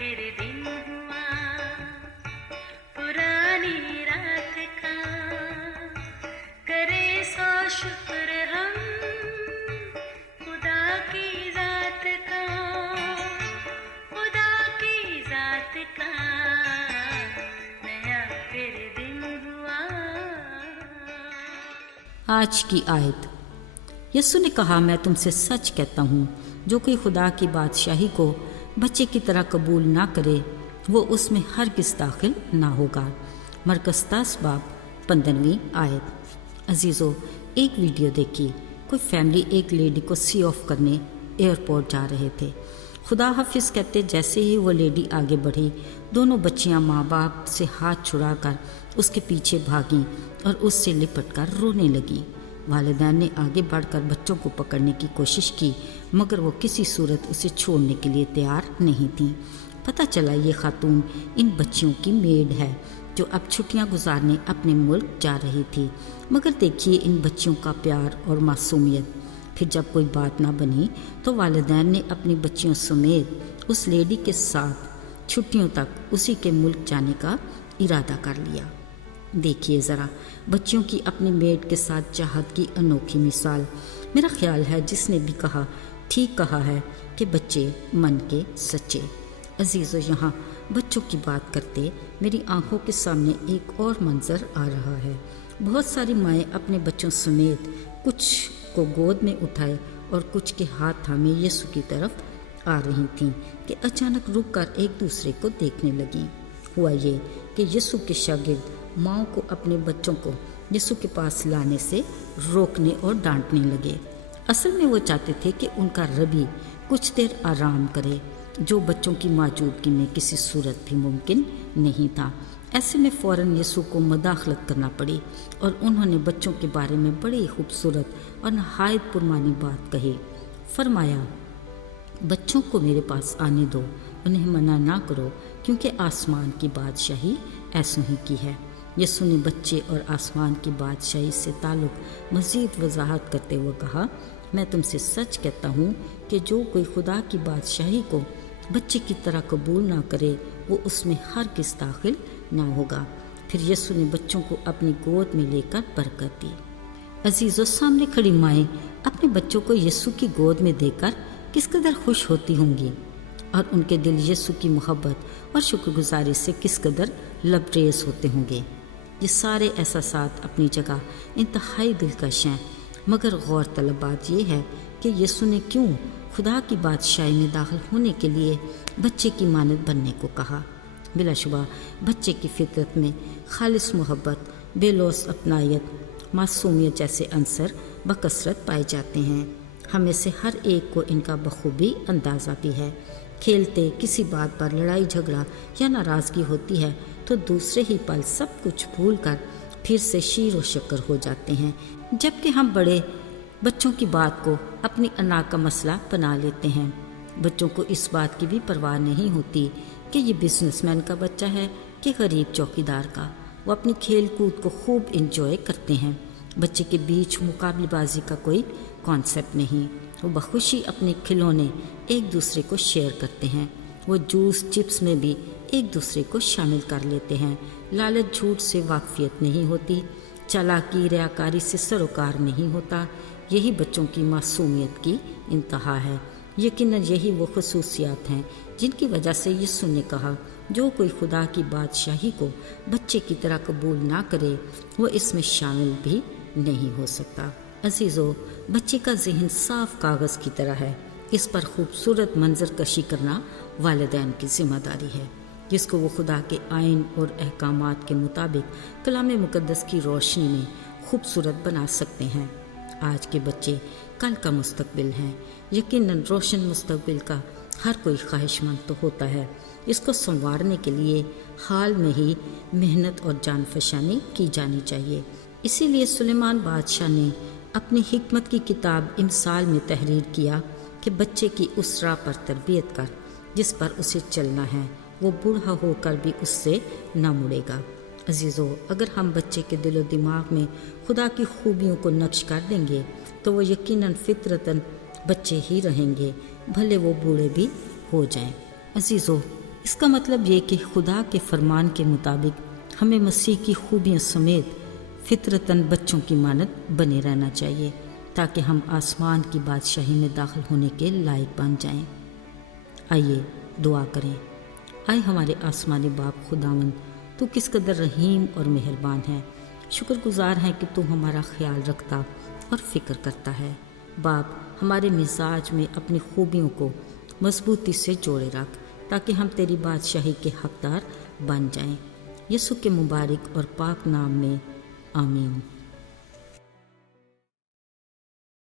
फिर दिन हुआ पुरानी रात का, करे सो शुक्र हम खुदा की जात का, खुदा की जात का, नया फिर दिन हुआ। आज की आयत। यीशु ने कहा, मैं तुमसे सच कहता हूँ, जो कोई खुदा की बादशाही को बच्चे की तरह कबूल ना करे वो उसमें हरगिज़ दाखिल ना होगा। मरकज़ 10 बाब 15वीं आयत। अजीज़ों, एक वीडियो देखी। कोई फैमिली एक लेडी को सी ऑफ करने एयरपोर्ट जा रहे थे। खुदा हाफिज़ कहते जैसे ही वो लेडी आगे बढ़ी, दोनों बच्चियां माँ बाप से हाथ छुड़ाकर उसके पीछे भागीं और उससे लिपट कर रोने लगी। वालिदैन ने आगे बढ़कर बच्चों को पकड़ने की कोशिश की, मगर वो किसी सूरत उसे छोड़ने के लिए तैयार नहीं थी। पता चला ये खातून इन बच्चियों की मेड है जो अब छुट्टियां गुजारने अपने मुल्क जा रही थी। मगर देखिए इन बच्चियों का प्यार और मासूमियत। फिर जब कोई बात ना बनी तो वालिदैन ने अपनी बच्चियों समेत उस लेडी के साथ छुट्टियों तक उसी के मुल्क जाने का इरादा कर लिया। देखिए ज़रा बच्चियों की अपनी मेड के साथ चाहत की अनोखी मिसाल। मेरा ख्याल है जिसने भी कहा ठीक कहा है कि बच्चे मन के सच्चे। अजीज़ों, यहाँ बच्चों की बात करते मेरी आंखों के सामने एक और मंजर आ रहा है। बहुत सारी माएँ अपने बच्चों समेत कुछ को गोद में उठाए और कुछ के हाथ थामे यीशु की तरफ आ रही थीं कि अचानक रुक कर एक दूसरे को देखने लगीं। हुआ ये कि यीशु के शागिर्द माँओं को अपने बच्चों को यीशु के पास लाने से रोकने और डांटने लगे। असल में वो चाहते थे कि उनका रबी कुछ देर आराम करे, जो बच्चों की मौजूदगी में किसी सूरत भी मुमकिन नहीं था। ऐसे में फ़ौरन यीशु को मुदाखलत करना पड़ी और उन्होंने बच्चों के बारे में बड़ी खूबसूरत और नहायत पुरमानी बात कही। फरमाया, बच्चों को मेरे पास आने दो, उन्हें मना ना करो, क्योंकि आसमान की बादशाही ऐसों ही की है। यीशु ने बच्चे और आसमान की बादशाही से ताल्लुक़ मज़ीद वजाहत करते हुए कहा, मैं तुमसे सच कहता हूँ कि जो कोई खुदा की बादशाही को बच्चे की तरह कबूल ना करे वो उसमें हरगिज़ दाखिल ना होगा। फिर यीशु ने बच्चों को अपनी गोद में लेकर बरकत दी। अजीज़ों, सामने खड़ी माएँ अपने बच्चों को यीशु की गोद में देकर किस कदर खुश होती होंगी और उनके दिल यीशु की मोहब्बत और शुक्रगुजारी से किस कदर लबरेज होते होंगे। ये सारे एहसासात अपनी जगह इंतहाई दिलकश हैं, मगर गौर तलब बात यह है कि यीशु ने क्यों खुदा की बादशाही में दाखिल होने के लिए बच्चे की मानद बनने को कहा। बिलाशुबा बच्चे की फितरत में खालिस मोहब्बत, बेलौस अपनायत, मासूमियत जैसे अंसर बकसरत पाए जाते हैं। हमें से हर एक को इनका बखूबी अंदाज़ा भी है। खेलते किसी बात पर लड़ाई झगड़ा या नाराज़गी होती है तो दूसरे ही पल सब कुछ भूलकर फिर से शीर व शक्कर हो जाते हैं, जबकि हम बड़े बच्चों की बात को अपनी अना का मसला बना लेते हैं। बच्चों को इस बात की भी परवाह नहीं होती कि ये बिजनेसमैन का बच्चा है कि गरीब चौकीदार का। वो अपनी खेल कूद को खूब इंजॉय करते हैं। बच्चे के बीच मुकाबलेबाजी का कोई कॉन्सेप्ट नहीं। वो बखुशी अपने खिलौने एक दूसरे को शेयर करते हैं। वो जूस चिप्स में भी एक दूसरे को शामिल कर लेते हैं। लालच झूठ से वाकफियत नहीं होती, चालाकी रियाकारी से सरोकार नहीं होता। यही बच्चों की मासूमियत की इंतहा है। यकीनन यही वो खसूसियात हैं जिनकी वजह से यीशु ने कहा, जो कोई खुदा की बादशाही को बच्चे की तरह कबूल ना करे वो इसमें शामिल भी नहीं हो सकता। अजीज़ों, बच्चे का जहन साफ कागज़ की तरह है। इस पर खूबसूरत मंजर कशी करना वालिदैन की जिम्मेदारी है, जिसको वो खुदा के आइन और अहकामात के मुताबिक कलाम मुकद्दस की रोशनी में खूबसूरत बना सकते हैं। आज के बच्चे कल का मुस्तकबिल हैं। यकीनन रोशन मुस्तकबिल का हर कोई ख्वाहिशमंद तो होता है। इसको संवारने के लिए हाल में ही मेहनत और जान फशानी की जानी चाहिए। इसीलिए सुलेमान बादशाह ने अपनी हिकमत की किताब इमसाल में तहरीर किया कि बच्चे की उस राह पर तरबियत कर जिस पर उसे चलना है, वो बूढ़ा होकर भी उससे न मुड़ेगा। अजीज़ों, अगर हम बच्चे के दिलो दिमाग में खुदा की खूबियों को नक्श कर देंगे तो वो यकीनन फितरतन बच्चे ही रहेंगे, भले वो बूढ़े भी हो जाएं। अजीज़ों, اس کا مطلب یہ کہ خدا کے فرمان کے مطابق ہمیں مسیح کی خوبیوں سمیت فطرتاً بچوں کی مانند بنے رہنا چاہیے تاکہ ہم آسمان کی بادشاہی میں داخل ہونے کے لائق بن جائیں۔ آئیے دعا کریں۔ اے ہمارے آسمانی باپ خداوند، تو کس قدر رحیم اور مہربان ہے۔ شکر گزار ہیں کہ تو ہمارا خیال رکھتا اور فکر کرتا ہے۔ باپ، ہمارے مزاج میں اپنی خوبیوں کو مضبوطی سے جوڑے رکھ تاکہ ہم تیری بادشاہی کے حقدار بن جائیں۔ یسوع کے مبارک اور پاک نام میں آمین۔